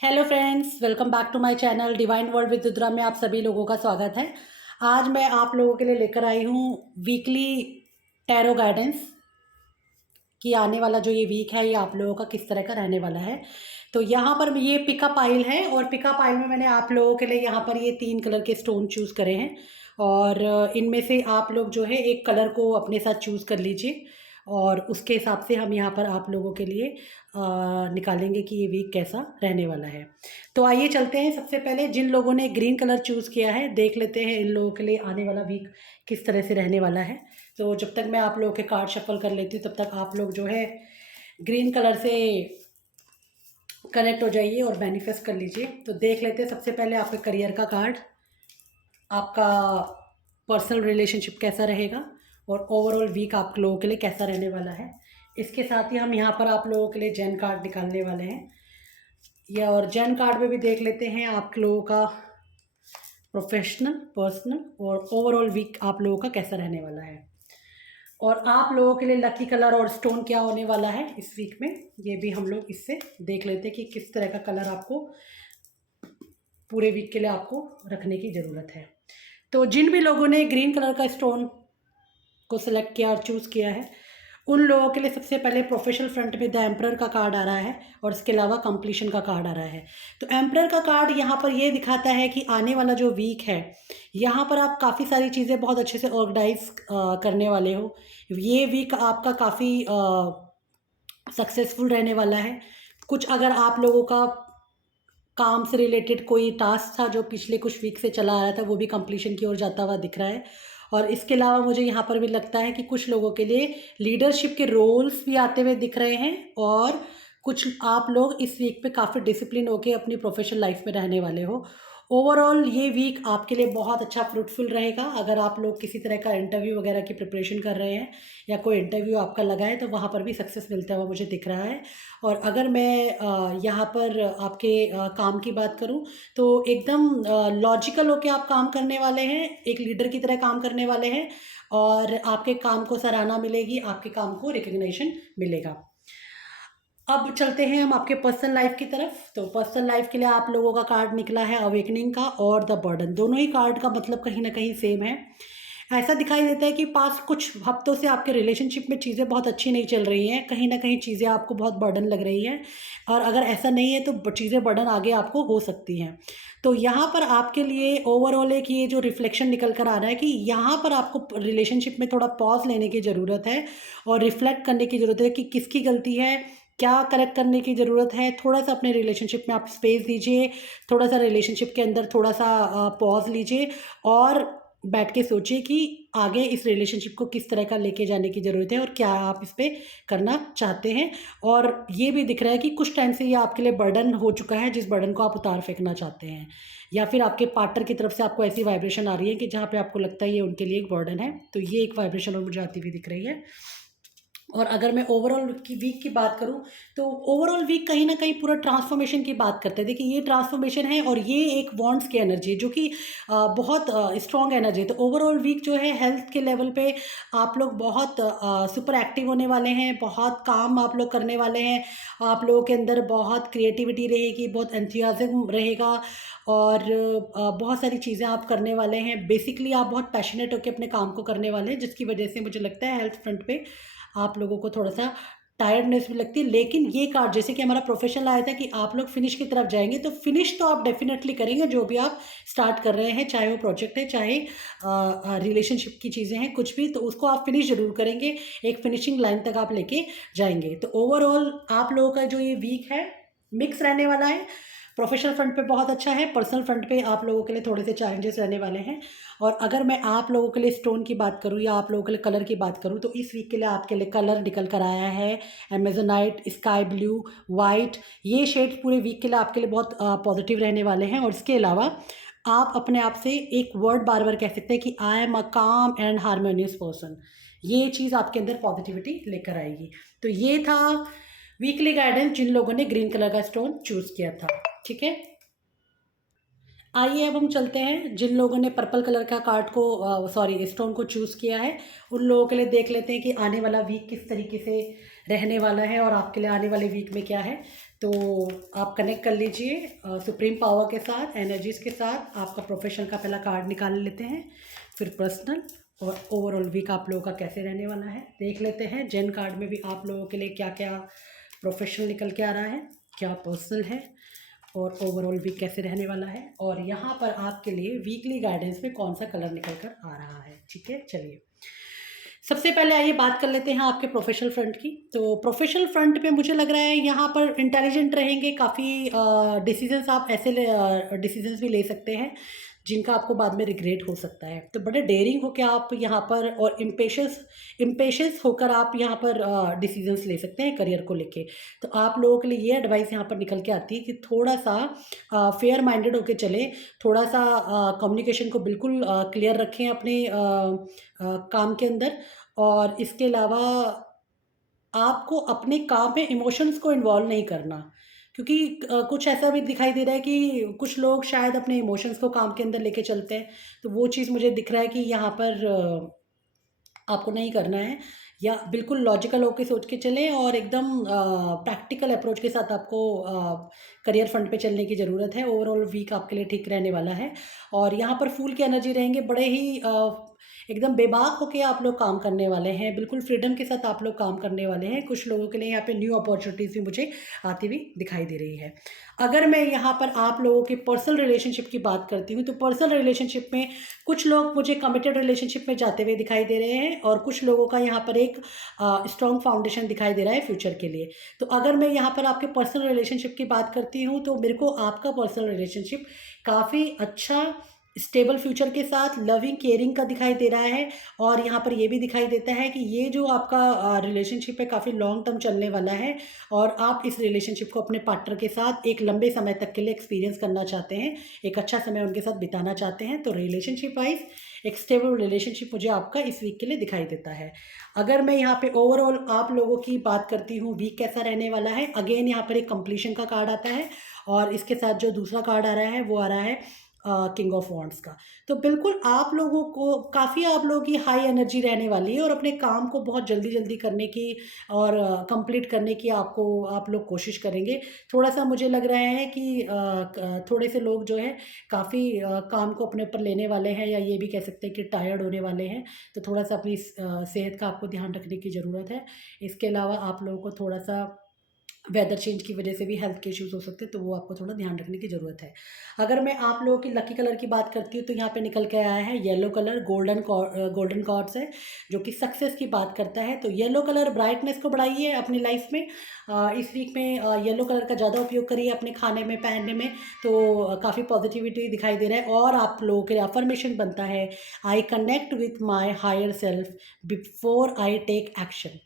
Hello friends, welcome back to my channel divine world with Rudra में आप सभी लोगों का स्वागत है। आज मैं आप लोगों के लिए लेकर आई हूँ वीकली टैरो गाइडेंस कि आने वाला जो ये वीक है ये आप लोगों का किस तरह का रहने वाला है। तो यहाँ पर ये पिकअप आइल है और पिकअप आइल में मैंने आप लोगों के लिए यहाँ पर ये 3 कलर के स्टोन चूज़ करे हैं और इनमें से आप लोग जो है एक कलर को अपने साथ चूज़ कर लीजिए और उसके हिसाब से हम यहाँ पर आप लोगों के लिए निकालेंगे कि ये वीक कैसा रहने वाला है। तो आइए चलते हैं। सबसे पहले जिन लोगों ने ग्रीन कलर चूज़ किया है देख लेते हैं इन लोगों के लिए आने वाला वीक किस तरह से रहने वाला है। तो जब तक मैं आप लोगों के कार्ड शफल कर लेती हूँ तब तक आप लोग जो है ग्रीन कलर से कनेक्ट हो जाइए और मैनिफेस्ट कर लीजिए। तो देख लेते हैं सबसे पहले आपके करियर का कार्ड, आपका पर्सनल रिलेशनशिप कैसा रहेगा और ओवरऑल वीक आप लोगों के लिए कैसा रहने वाला है। इसके साथ ही हम यहाँ पर आप लोगों के लिए जेन कार्ड निकालने वाले हैं या और जेन कार्ड में भी देख लेते हैं आप लोगों का प्रोफेशनल, पर्सनल और ओवरऑल वीक आप लोगों का कैसा रहने वाला है। और आप लोगों के लिए लकी कलर और स्टोन क्या होने वाला है इस वीक में, ये भी हम लोग इससे देख लेते हैं कि किस तरह का कलर आपको पूरे वीक के लिए आपको रखने की ज़रूरत है। तो जिन भी लोगों ने ग्रीन कलर का स्टोन को सिलेक्ट किया और चूज़ किया है उन लोगों के लिए सबसे पहले प्रोफेशनल फ्रंट में द एम्परर का कार्ड आ रहा है और इसके अलावा कंप्लीशन का कार्ड आ रहा है। तो एम्परर का कार्ड यहाँ पर ये दिखाता है कि आने वाला जो वीक है यहाँ पर आप काफ़ी सारी चीज़ें बहुत अच्छे से ऑर्गेनाइज करने वाले हो। ये वीक आपका काफ़ी सक्सेसफुल रहने वाला है। कुछ अगर आप लोगों का काम से रिलेटेड कोई टास्क था जो पिछले कुछ वीक से चला आ रहा था वो भी कंप्लीशन की ओर जाता हुआ दिख रहा है। और इसके अलावा मुझे यहाँ पर भी लगता है कि कुछ लोगों के लिए लीडरशिप के रोल्स भी आते हुए दिख रहे हैं और कुछ आप लोग इस वीक पे काफ़ी डिसिप्लिन होकर अपनी प्रोफेशनल लाइफ में रहने वाले हो। ओवरऑल ये वीक आपके लिए बहुत अच्छा फ्रूटफुल रहेगा। अगर आप लोग किसी तरह का इंटरव्यू वगैरह की प्रिपरेशन कर रहे हैं या कोई इंटरव्यू आपका लगा है तो वहाँ पर भी सक्सेस मिलता हुआ मुझे दिख रहा है। और अगर मैं यहाँ पर आपके काम की बात करूँ तो एकदम लॉजिकल होके आप काम करने वाले हैं, एक लीडर की तरह काम करने वाले हैं और आपके काम को सराहना मिलेगी, आपके काम को रिकग्निशन मिलेगा। अब चलते हैं हम आपके पर्सनल लाइफ की तरफ। तो पर्सनल लाइफ के लिए आप लोगों का कार्ड निकला है अवेकनिंग का और द बर्डन। दोनों ही कार्ड का मतलब कहीं ना कहीं सेम है। ऐसा दिखाई देता है कि पास कुछ हफ्तों से आपके रिलेशनशिप में चीज़ें बहुत अच्छी नहीं चल रही हैं, कहीं ना कहीं चीज़ें आपको बहुत बर्डन लग रही हैं और अगर ऐसा नहीं है तो चीज़ें बर्डन आगे आपको हो सकती हैं। तो यहाँ पर आपके लिए ओवरऑल एक ये जो रिफ्लेक्शन निकल कर आ रहा है कि यहाँ पर आपको रिलेशनशिप में थोड़ा पॉज लेने की ज़रूरत है और रिफ्लेक्ट करने की ज़रूरत है कि किसकी गलती है, क्या करेक्ट करने की ज़रूरत है। थोड़ा सा अपने रिलेशनशिप में आप स्पेस दीजिए, थोड़ा सा रिलेशनशिप के अंदर थोड़ा सा पॉज लीजिए और बैठ के सोचिए कि आगे इस रिलेशनशिप को किस तरह का लेके जाने की ज़रूरत है और क्या आप इस पर करना चाहते हैं। और ये भी दिख रहा है कि कुछ टाइम से ये आपके लिए बर्डन हो चुका है जिस बर्डन को आप उतार फेंकना चाहते हैं या फिर आपके पार्टनर की तरफ से आपको ऐसी वाइब्रेशन आ रही है कि जहाँ पे आपको लगता है ये उनके लिए एक बर्डन है। तो ये एक वाइब्रेशन और मुझे आती हुई दिख रही है। और अगर मैं ओवरऑल की वीक की बात करूं तो ओवरऑल वीक कहीं ना कहीं पूरा ट्रांसफॉर्मेशन की बात करते हैं। देखिए ये ट्रांसफॉर्मेशन है और ये एक वॉन्ड्स की एनर्जी है जो कि बहुत स्ट्रॉन्ग एनर्जी है। तो ओवरऑल वीक जो है हेल्थ के लेवल पे आप लोग बहुत सुपर एक्टिव होने वाले हैं, बहुत काम आप लोग करने वाले हैं, आप लोगों के अंदर बहुत क्रिएटिविटी रहेगी, बहुत एंथुसियाज्म रहेगा और बहुत सारी चीज़ें आप करने वाले हैं। बेसिकली आप बहुत पैशनेट होकर अपने काम को करने वाले हैं जिसकी वजह से मुझे लगता है हेल्थ फ्रंट पे आप लोगों को थोड़ा सा टायर्डनेस भी लगती है। लेकिन ये कार्ड जैसे कि हमारा प्रोफेशनल आया था कि आप लोग फिनिश की तरफ जाएंगे तो फिनिश तो आप डेफिनेटली करेंगे जो भी आप स्टार्ट कर रहे हैं, चाहे वो प्रोजेक्ट है चाहे रिलेशनशिप की चीज़ें हैं, कुछ भी तो उसको आप फिनिश जरूर करेंगे, एक फिनिशिंग लाइन तक आप लेके जाएंगे। तो ओवरऑल आप लोगों का जो ये वीक है मिक्स रहने वाला है। प्रोफेशनल फ्रंट पे बहुत अच्छा है, पर्सनल फ्रंट पे आप लोगों के लिए थोड़े से चैलेंजेस रहने वाले हैं। और अगर मैं आप लोगों के लिए स्टोन की बात करूं या आप लोगों के लिए कलर की बात करूं तो इस वीक के लिए आपके लिए कलर निकल कर आया है अमेजोनाइट, स्काई ब्लू, वाइट। ये शेड्स पूरे वीक के लिए आपके लिए बहुत पॉजिटिव रहने वाले हैं। और इसके अलावा आप अपने आप से एक वर्ड बार बार कह सकते हैं कि आई एम अ काम एंड हारमोनियस पर्सन। ये चीज़ आपके अंदर पॉजिटिविटी लेकर आएगी। तो ये था वीकली गाइडेंस जिन लोगों ने ग्रीन कलर का स्टोन चूज़ किया था। ठीक है, आइए अब हम चलते हैं जिन लोगों ने पर्पल कलर का कार्ड को स्टोन को चूज़ किया है उन लोगों के लिए देख लेते हैं कि आने वाला वीक किस तरीके से रहने वाला है और आपके लिए आने वाले वीक में क्या है। तो आप कनेक्ट कर लीजिए सुप्रीम पावर के साथ, एनर्जीज़ के साथ। आपका प्रोफेशन का पहला कार्ड निकाल लेते हैं, फिर पर्सनल और ओवरऑल वीक आप लोगों का कैसे रहने वाला है देख लेते हैं। जेन कार्ड में भी आप लोगों के लिए क्या क्या प्रोफेशनल निकल के आ रहा है, क्या पर्सनल है और ओवरऑल वीक कैसे रहने वाला है, और यहाँ पर आपके लिए वीकली गाइडेंस में कौन सा कलर निकल कर आ रहा है। ठीक है, चलिए सबसे पहले आइए बात कर लेते हैं आपके प्रोफेशनल फ्रंट की। तो प्रोफेशनल फ्रंट पे मुझे लग रहा है यहाँ पर इंटेलिजेंट रहेंगे, काफ़ी डिसीजंस आप ऐसे डिसीजंस भी ले सकते हैं जिनका आपको बाद में रिग्रेट हो सकता है। तो बड़े डेयरिंग होकर आप यहाँ पर, और इम्पेशेंस होकर आप यहाँ पर डिसीजंस ले सकते हैं करियर को लेके। तो आप लोगों के लिए ये एडवाइस यहाँ पर निकल के आती है कि थोड़ा सा फेयर माइंडेड होके चलें, थोड़ा सा कम्युनिकेशन को बिल्कुल क्लियर रखें अपने काम के अंदर। और इसके अलावा आपको अपने काम में इमोशंस को इन्वॉल्व नहीं करना, क्योंकि कुछ ऐसा भी दिखाई दे रहा है कि कुछ लोग शायद अपने इमोशंस को काम के अंदर लेके चलते हैं। तो वो चीज़ मुझे दिख रहा है कि यहाँ पर आपको नहीं करना है, या बिल्कुल लॉजिकल होके सोच के चलें और एकदम प्रैक्टिकल अप्रोच के साथ आपको करियर फ्रंट पे चलने की ज़रूरत है। ओवरऑल वीक आपके लिए ठीक रहने वाला है। और यहाँ पर फूल की एनर्जी रहेंगे, बड़े ही एकदम बेबाक होके आप लोग काम करने वाले हैं, बिल्कुल फ्रीडम के साथ आप लोग काम करने वाले हैं। कुछ लोगों के लिए यहाँ पे न्यू अपॉर्चुनिटीज़ भी मुझे आती हुई दिखाई दे रही है। अगर मैं यहाँ पर आप लोगों के पर्सनल रिलेशनशिप की बात करती हूँ, तो पर्सनल रिलेशनशिप में कुछ लोग मुझे कमिटेड रिलेशनशिप में जाते हुए दिखाई दे रहे हैं, और कुछ लोगों का यहाँ पर एक स्ट्रॉन्ग फाउंडेशन दिखाई दे रहा है फ्यूचर के लिए। तो अगर मैं यहाँ पर आपके पर्सनल रिलेशनशिप की बात करती हूँ, तो मेरे को आपका पर्सनल रिलेशनशिप काफ़ी अच्छा स्टेबल फ्यूचर के साथ लविंग केयरिंग का दिखाई दे रहा है। और यहाँ पर ये भी दिखाई देता है कि ये जो आपका रिलेशनशिप है काफ़ी लॉन्ग टर्म चलने वाला है, और आप इस रिलेशनशिप को अपने पार्टनर के साथ एक लंबे समय तक के लिए एक्सपीरियंस करना चाहते हैं, एक अच्छा समय उनके साथ बिताना चाहते हैं। तो रिलेशनशिप वाइज एक स्टेबल रिलेशनशिप मुझे आपका इस वीक के लिए दिखाई देता है। अगर मैं यहाँ पे ओवरऑल आप लोगों की बात करती हूँ वीक कैसा रहने वाला है, अगेन यहाँ पर एक कंप्लीशन का कार्ड आता है, और इसके साथ जो दूसरा कार्ड आ रहा है वो आ रहा है किंग ऑफ वॉन्ड्स का। तो बिल्कुल आप लोगों को काफ़ी, आप लोगों की हाई एनर्जी रहने वाली है, और अपने काम को बहुत जल्दी जल्दी करने की और कंप्लीट करने की आप लोग कोशिश करेंगे। थोड़ा सा मुझे लग रहा है कि थोड़े से लोग जो है काफ़ी काम को अपने ऊपर लेने वाले हैं, या ये भी कह सकते हैं कि टायर्ड होने वाले हैं। तो थोड़ा सा अपनी सेहत का आपको ध्यान रखने की ज़रूरत है। इसके अलावा आप लोगों को थोड़ा सा वेदर चेंज की वजह से भी हेल्थ के इश्यूज़ हो सकते हैं, तो वो आपको थोड़ा ध्यान रखने की ज़रूरत है। अगर मैं आप लोगों की लकी कलर की बात करती हूँ, तो यहाँ पे निकल के आया है येलो कलर, गोल्डन कॉर्ड्स है जो कि सक्सेस की बात करता है। तो येलो कलर ब्राइटनेस को बढ़ाइए अपनी लाइफ में। इस वीक में येलो कलर का ज़्यादा उपयोग करिए अपने खाने में, पहनने में, तो काफ़ी पॉजिटिविटी दिखाई दे रहा है। और आप लोगों के लिए अफर्मेशन बनता है, I connect with my higher self before I take action.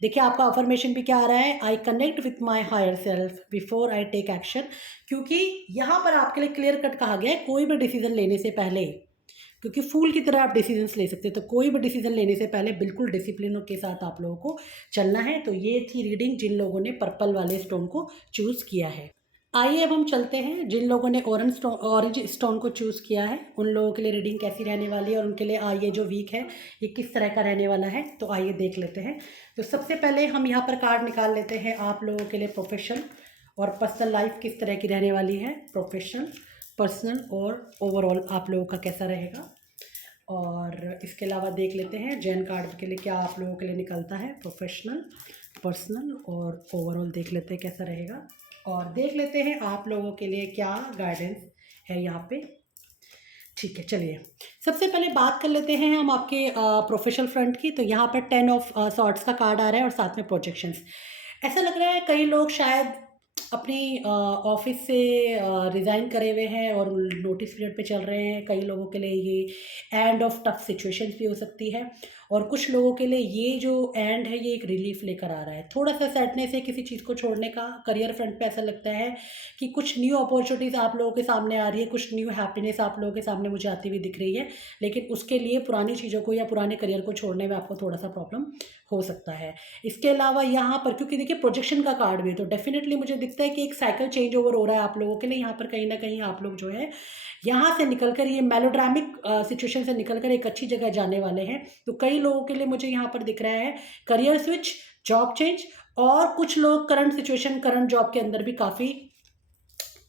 देखिए आपका अफर्मेशन भी क्या आ रहा है, I connect with my higher self before I take action. क्योंकि यहाँ पर आपके लिए क्लियर कट कहा गया है, कोई भी डिसीजन लेने से पहले, क्योंकि फूल की तरह आप डिसीजंस ले सकते हैं, तो कोई भी डिसीजन लेने से पहले बिल्कुल डिसिप्लिन के साथ आप लोगों को चलना है। तो ये थी रीडिंग जिन लोगों ने पर्पल वाले स्टोन को चूज़ किया है। आइए अब हम चलते हैं जिन लोगों ने ऑरेंज स्टोन को चूज़ किया है, उन लोगों के लिए रीडिंग कैसी रहने वाली है, और उनके लिए ये जो वीक है ये किस तरह का रहने वाला है। तो आइए देख लेते हैं। तो सबसे पहले हम यहाँ पर कार्ड निकाल लेते हैं आप लोगों के लिए प्रोफेशनल और पर्सनल लाइफ किस तरह की रहने वाली है, प्रोफेशनल, पर्सनल और ओवरऑल आप लोगों का कैसा रहेगा। और इसके अलावा देख लेते हैं जैन कार्ड के लिए क्या आप लोगों के लिए निकलता है, प्रोफेशनल, पर्सनल और ओवरऑल देख लेते हैं कैसा रहेगा। और देख लेते हैं आप लोगों के लिए क्या गाइडेंस है यहाँ पे। ठीक है, चलिए सबसे पहले बात कर लेते हैं हम आपके प्रोफेशनल फ्रंट की। तो यहाँ पर 10 ऑफ सॉर्ट्स का कार्ड आ रहा है और साथ में प्रोजेक्शंस। ऐसा लग रहा है कई लोग शायद अपनी ऑफिस से रिज़ाइन करे हुए हैं और नोटिस पीरियड पे चल रहे हैं। कई लोगों के लिए ये एंड ऑफ टफ सिचुएशंस भी हो सकती है, और कुछ लोगों के लिए ये जो एंड है ये एक रिलीफ लेकर आ रहा है। थोड़ा सा सैडनेस है किसी चीज़ को छोड़ने का। करियर फ्रंट पे ऐसा लगता है कि कुछ न्यू अपॉर्चुनिटीज़ आप लोगों के सामने आ रही है, कुछ न्यू हैप्पीनेस आप लोगों के सामने मुझे आती हुई दिख रही है, लेकिन उसके लिए पुरानी चीज़ों को या पुराने करियर को छोड़ने में आपको थोड़ा सा प्रॉब्लम हो सकता है। इसके अलावा यहाँ पर क्योंकि देखिए प्रोजेक्शन का कार्ड भी है, तो डेफिनेटली मुझे दिखता है कि एक साइकिल चेंज ओवर हो रहा है आप लोगों के लिए। यहाँ पर कहीं ना कहीं आप लोग जो है यहाँ से निकलकर, ये मेलोड्रामिक सिचुएशन से निकलकर एक अच्छी जगह जाने वाले हैं। तो कई लोगों के लिए मुझे यहाँ पर दिख रहा है करियर स्विच, जॉब चेंज और कुछ लोग करंट सिचुएशन, करंट जॉब के अंदर भी काफ़ी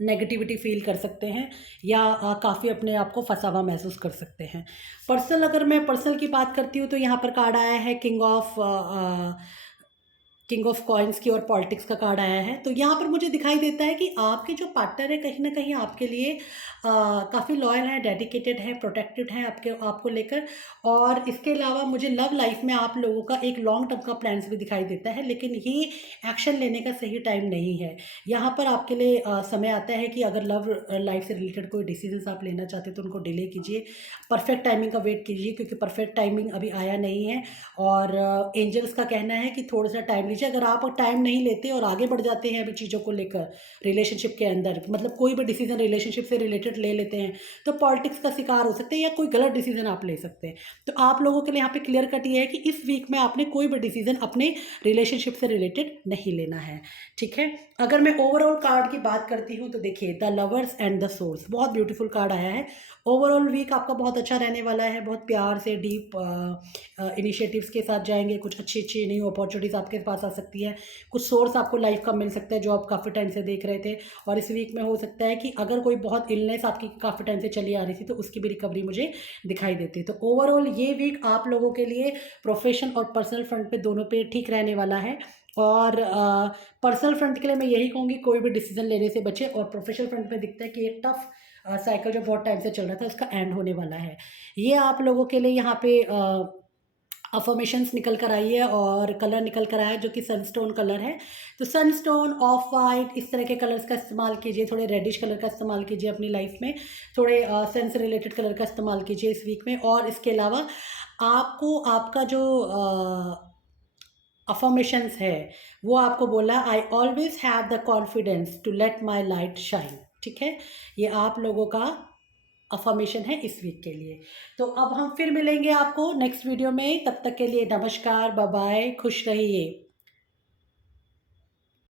नेगेटिविटी फ़ील कर सकते हैं या काफ़ी अपने आप को फँसा हुआ महसूस कर सकते हैं। पर्सनल, अगर मैं पर्सनल की बात करती हूँ तो यहाँ पर कार्ड आया है किंग ऑफ कॉइन्स की और पॉलिटिक्स का कार्ड आया है। तो यहाँ पर मुझे दिखाई देता है कि आपके जो पार्टनर है कहीं न कहीं आपके लिए काफ़ी लॉयल है, डेडिकेटेड है, प्रोटेक्टेड है आपको लेकर। और इसके अलावा मुझे लव लाइफ़ में आप लोगों का एक लॉन्ग टर्म का प्लान्स भी दिखाई देता है, लेकिन ये एक्शन लेने का सही टाइम नहीं है। यहाँ पर आपके लिए समय आता है कि अगर लव लाइफ़ से रिलेटेड कोई डिसीज़न्स आप लेना चाहते हैं तो उनको डिले कीजिए। परफेक्ट टाइमिंग का वेट कीजिए, क्योंकि परफेक्ट टाइमिंग अभी आया नहीं है। और एंजल्स का कहना है कि थोड़ा-सा टाइम लीजिए। अगर आप टाइम नहीं लेते और आगे बढ़ जाते हैं अभी चीज़ों को लेकर रिलेशनशिप के अंदर, मतलब कोई भी डिसीज़न रिलेशनशिप से रिलेटेड ले लेते हैं, तो पॉलिटिक्स का शिकार हो सकते हैं या कोई गलत डिसीज़न आप ले सकते हैं। तो आप लोगों के लिए यहाँ पे क्लियर कट ये है कि इस वीक में आपने कोई भी डिसीज़न अपने रिलेशनशिप से रिलेटेड नहीं लेना है, ठीक है? अगर मैं ओवरऑल कार्ड की बात करती हूँ तो देखिए, the lovers and the souls, बहुत ब्यूटीफुल कार्ड आया है। ओवरऑल वीक आपका बहुत अच्छा रहने वाला है, बहुत प्यार से डीप इनिशिएटिव्स के साथ जाएँगे, कुछ अच्छी-अच्छी न्यू अपॉर्च्युनिटीज़ आपके पास आ सकती है, कुछ सोर्स आपको लाइफ़ का मिल सकता है जो आप काफ़ी टाइम से देख रहे थे। और इस वीक में हो सकता है कि अगर कोई बहुत इलनेस आपकी काफ़ी टाइम से चली आ रही थी, तो उसकी भी रिकवरी मुझे दिखाई देती है। तो ओवरऑल ये वीक आप लोगों के लिए प्रोफ़ेशन और पर्सनल फ्रंट पे दोनों पे ठीक रहने वाला है। और पर्सनल फ्रंट के लिए मैं यही कहूँगी, कोई भी डिसीज़न लेने से बचें। और प्रोफ़ेशनल फ्रंट पे दिखता है कि एक टफ़ साइकिल जो बहुत टाइम से चल रहा था, उसका एंड होने वाला है। ये आप लोगों के लिए यहाँ पे अफ़र्मेशंस निकल कर आई है और कलर निकल कर आया है जो कि सनस्टोन कलर है। तो सनस्टोन, ऑफ वाइट, इस तरह के कलर्स का इस्तेमाल कीजिए, थोड़े रेडिश कलर का इस्तेमाल कीजिए अपनी लाइफ़ में, थोड़े सन से रिलेटेड कलर का इस्तेमाल कीजिए इस वीक में। और इसके अलावा आपको आपका जो अफ़र्मेशंस है, वो आपको बोला, I always have the confidence to let my light shine, ठीक है? ये आप लोगों का अफ़र्मेशन है इस वीक के लिए। तो अब हम फिर मिलेंगे आपको नेक्स्ट वीडियो में, तब तक के लिए नमस्कार, बाय बाय, खुश रहिए।